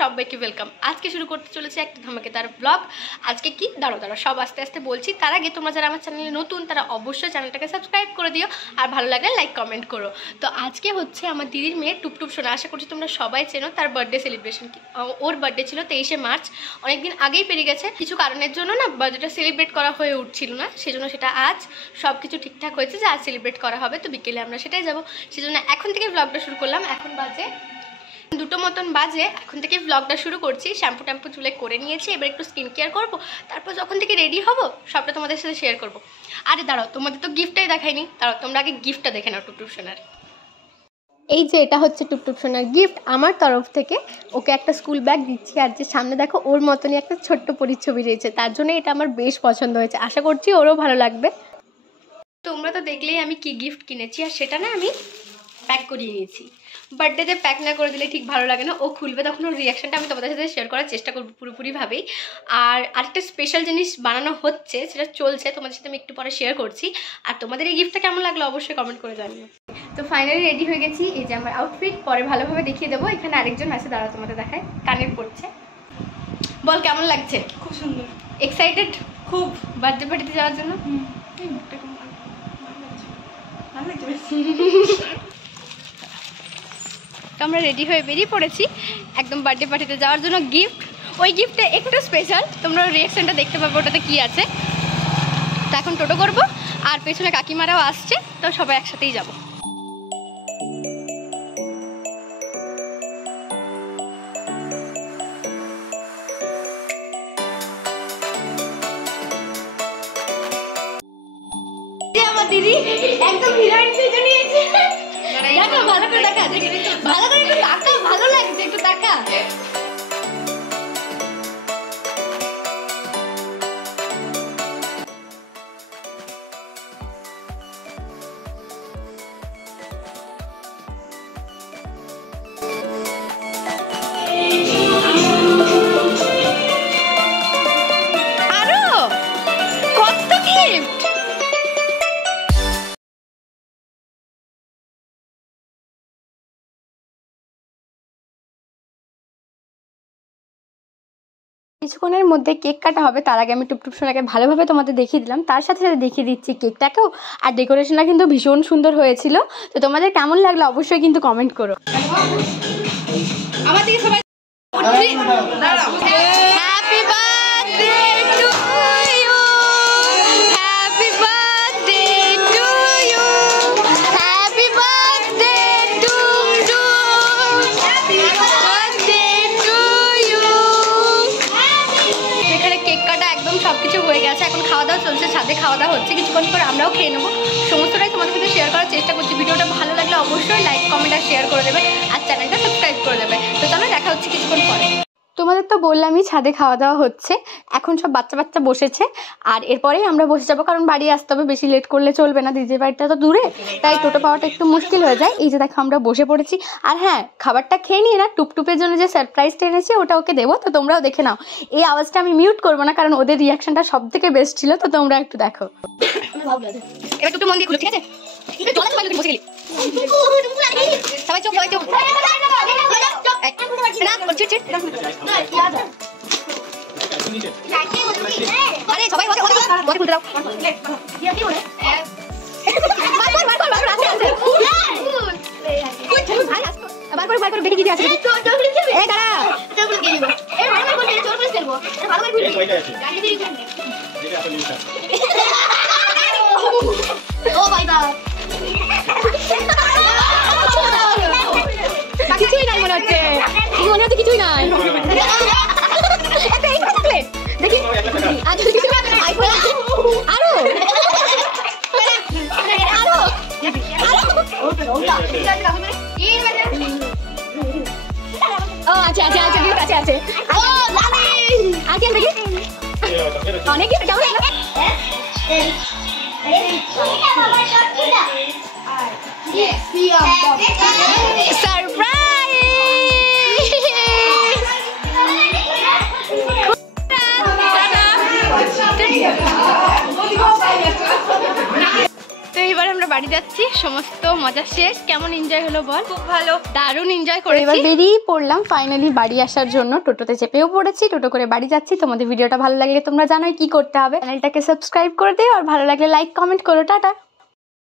সবাইকে ওয়েলকাম। আজকে শুরু করতে চলেছে একটা ধামাকেদার ব্লগ। আজকে কি দাঁড়ো সব আস্তে আস্তে বলছি। তার আগে তোমরা যারা আমার চ্যানেলে নতুন তারা অবশ্যই চ্যানেলটাকে সাবস্ক্রাইব করে দিও, আর ভালো লাগলে লাইক কমেন্ট করো। তো আজকে হচ্ছে আমার দিদির মেয়ে টুপটুপ সোনা, আশা করছি তোমরা সবাই চেনো। তার বার্থডে সেলিব্রেশন, ওর বার্থডে ছিল 23শে মার্চ, অনেকদিন আগেই পেরিয়ে গেছে। কিছু কারণের জন্য না বার্থডেটা সেলিব্রেট করা হয়ে উঠছিল না, সেজন্য সেটা আজ সব কিছু ঠিকঠাক হয়েছে যে আজ সেলিব্রেট করা হবে। তো বিকেলে আমরা সেটাই যাবো, সেজন্য এখন থেকে ব্লগটা শুরু করলাম। এখন বাজে 2টো মতন বাজে, এখন থেকে ব্লগটা শুরু করছি। শ্যাম্পু ট্যাম্পু চুলে করে নিয়েছি, এবার একটু স্কিন কেয়ার করবো, তারপর যখন থেকে রেডি হবো সবটা তোমাদের সাথে শেয়ার করবো। আরে দাঁড়াও, তোমাদের তো গিফটটাই দেখাইনি, দাঁড়াও তোমরা আগে গিফটটা দেখে নাও টুপটুপ সোনার। এই যে এটা হচ্ছে টুপটুপ সোনার গিফট আমার তরফ থেকে। ওকে একটা স্কুল ব্যাগ দিচ্ছি, আর যে সামনে দেখো ওর মতনই একটা ছোট্ট পরিচ্ছবি রয়েছে, তার জন্য এটা আমার বেশ পছন্দ হয়েছে। আশা করছি ওরও ভালো লাগবে। তোমরা তো দেখলেই আমি কি গিফট কিনেছি, আর সেটা না আমি প্যাক করিয়ে নিয়েছি। বার্থডেতে প্যাক না করে দিলে ঠিক ভালো লাগে না। ও খুলবে তখন ওর রিয়াকশানটা আমি তোমাদের সাথে শেয়ার করার চেষ্টা করবো পুরোপুরিভাবেই। আর আরেকটা স্পেশাল জিনিস বানানো হচ্ছে, সেটা চলছে, তোমাদের সাথে আমি একটু পরে শেয়ার করছি। আর তোমাদের এই গিফটটা কেমন লাগলো অবশ্যই কমেন্ট করে জানিও। তো ফাইনালি রেডি হয়ে গেছি, এই যে আমার আউটফিট, পরে ভালোভাবে দেখিয়ে দেবো। এখানে আরেকজন আছে, দাঁড়া তোমাদের দেখায়, কানের পড়ছে। বল কেমন লাগছে? খুব সুন্দর, এক্সাইটেড খুব বার্থডে পার্টিতে যাওয়ার জন্য। তো আমরা রেডি হয়ে বেরিয়ে পড়েছি একদম বার্থডে পার্টিতে যাওয়ার জন্য। গিফট, ওই গিফটটা একটু স্পেশাল, তোমরা রিয়াকশনটা দেখতে পাবে ওটাতে কি আছে। তো এখন টোটো করবো, আর পেছনে কাকিমারাও আসছে, তো সবাই একসাথেই যাবো। আমার দিদি একদম হিরোইন সেজে নিয়েছে। দেখা ভালো করে দেখা, ভালো করে একটু তাকা, ভালো লাগছে একটু তাকা। আরো কত গিফট! কিছুক্ষণের মধ্যে কেক কাটা হবে, তার আগে আমি টুপটুপ সোনাকে ভালোভাবে তোমাদের দেখিয়ে দিলাম, তার সাথে সাথে দেখিয়ে দিচ্ছি কেকটাকেও। আর ডেকোরেশনটা কিন্তু ভীষণ সুন্দর হয়েছিল। তো তোমাদের কেমন লাগলো অবশ্যই কিন্তু কমেন্ট করো। আমার দিকে সবাই happy birthday to you, happy birthday to you, happy birthday to to, happy birthday to you. এখানে কেক কাটা একদম সবকিছু হয়ে গেছে, এখন খাওয়া দাওয়া চলছে, ছাদে খাওয়া দাওয়া হচ্ছে, কিছুক্ষণ পর আমরাও খেয়ে নেবো। সমস্তটাই তোমাদের সাথে শেয়ার করার চেষ্টা করছি। ভিডিওটা ভালো লাগলে অবশ্যই লাইক কমেন্ট আর শেয়ার করে দেবে, আর চ্যানেলটা সাবস্ক্রাইব করে দেবে। তো চলো দেখা হচ্ছে কিছুক্ষণ পরে। তোমাদের তো বললামই ছাদে খাওয়া দাওয়া হচ্ছে, এখন সব বাচ্চা বাচ্চা বসেছে, আর এরপরেই আমরা বসে যাবো, কারণ বাড়ি আসতে হবে, বেশি লেট করলে চলবে না। দিদির বাড়িটা তো দূরে, তাই টোটো পাওয়াটা একটু মুশকিল হয়ে যায়। এই যে দেখো আমরা বসে পড়েছি, আর হ্যাঁ খাবারটা খেয়ে নিয়ে না টুপটুপের জন্য যে সারপ্রাইজটা এনেছে ওটা ওকে দেবো, তো তোমরাও দেখে নাও। এই আওয়াজটা আমি মিউট করবো না, কারণ ওদের রিয়াকশনটা সব থেকে বেস্ট ছিল, তো তোমরা একটু দেখো। এবার টুকটু মন দিয়ে খুলো, ঠিক আছে? বসে গেলি সবাই চোখ, সবাই চোখ আরে সবাই খুলতে দাও। বার করে দেখে কি আছে। কিছুই নাই মনে হচ্ছে, মনে হচ্ছে কিছুই নাই। দেখি আরো ও আচ্ছা আচ্ছা আচ্ছা গিফট আছে আছে আছে দেখি অনেক গিফট কেমন লাগলো? সারপ্রাইজ। তো এইবার আমরা বাড়ি যাচ্ছি, সমস্ত মজা শেষ। কেমন এনজয় হলো বল? খুব ভালো, দারুণ এনজয় করে। এবার বেরিয়ে পড়লাম ফাইনালি বাড়ি আসার জন্য। টোটোতে চেপেও পড়েছি, টোটো করে বাড়ি যাচ্ছি। তোমাদের ভিডিওটা ভালো লাগলে তোমরা জানোই কি করতে হবে, চ্যানেলটাকে সাবস্ক্রাইব করে দিও, আর ভালো লাগলে লাইক কমেন্ট করো। টাটা।